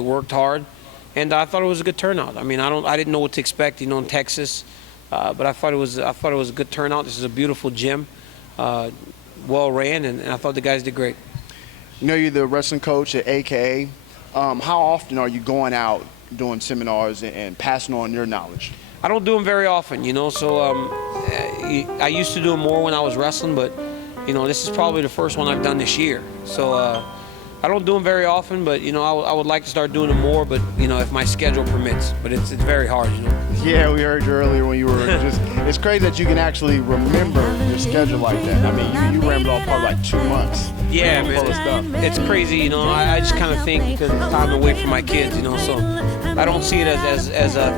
worked hard, and I thought it was a good turnout. I mean, I didn't know what to expect, in Texas, but I thought it was a good turnout. This is a beautiful gym, well ran, and I thought the guys did great. You're the wrestling coach at AKA. How often are you going out doing seminars and passing on your knowledge? I don't do them very often, so I used to do them more when I was wrestling, but this is probably the first one I've done this year. So I don't do them very often, but I would like to start doing them more, but if my schedule permits. But it's very hard, Yeah, we heard you earlier when you were just. It's crazy that you can actually remember your schedule like that. I mean, you rambled off probably like 2 months. Yeah, man. It's crazy, I just kind of think because it's time away from my kids, so I don't see it as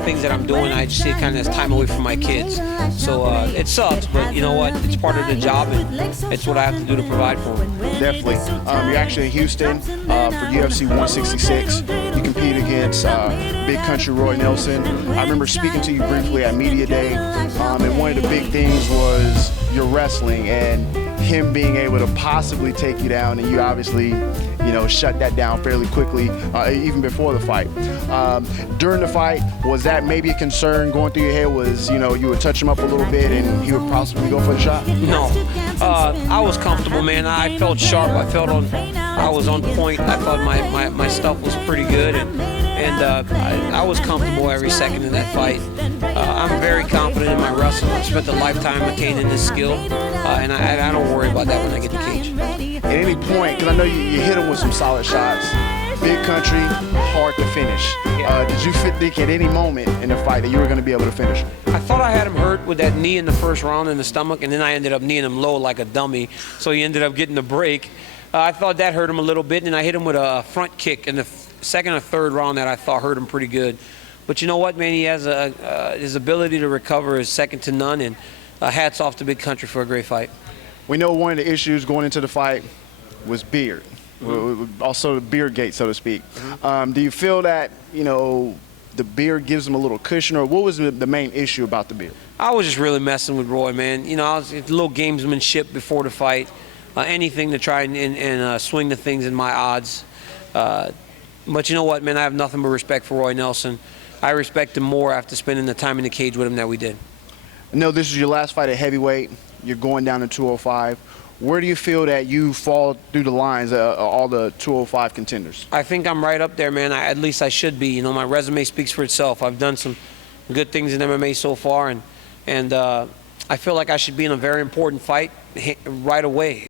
things that I'm doing. I just see it kind of as time away from my kids. So it sucks, but you know what? It's part of the job, and it's what I have to do to provide for them. Definitely. You're actually in Houston for UFC 166. You compete against Big Country Roy Nelson. I remember speaking to you briefly at Media Day, and one of the big things was your wrestling and him being able to possibly take you down, and you obviously shut that down fairly quickly, even before the fight. During the fight, was that maybe a concern going through your head? Was you would touch him up a little bit and he would possibly go for the shot? No, I was comfortable, man. I felt sharp. I was on point. I thought my stuff was pretty good, and I was comfortable every second in that fight. I'm very confident in my wrestling. I spent a lifetime attaining this skill, and I don't worry about that when I get in the cage. At any point, because I know you hit him with some solid shots, Big Country, hard to finish. Did you think at any moment in the fight that you were going to be able to finish him? I thought I had him hurt with that knee in the first round in the stomach, and then I ended up kneeing him low like a dummy, so he ended up getting the break. I thought that hurt him a little bit, and I hit him with a front kick in the second or third round that I thought hurt him pretty good. But you know what, man? He has his ability to recover is second to none, and hats off to Big Country for a great fight. We know one of the issues going into the fight was beard. Also the beard gate, so to speak. Do you feel that the beard gives him a little cushion, or what was the main issue about the beard? I was just really messing with Roy, man. I was a little gamesmanship before the fight, anything to try and swing the things in my odds. But you know what, man? I have nothing but respect for Roy Nelson. I respect him more after spending the time in the cage with him that we did. I know this is your last fight at heavyweight. You're going down to 205. Where do you feel that you fall through the lines of all the 205 contenders? I think I'm right up there, man. At least I should be. My resume speaks for itself. I've done some good things in MMA so far, and I feel like I should be in a very important fight right away.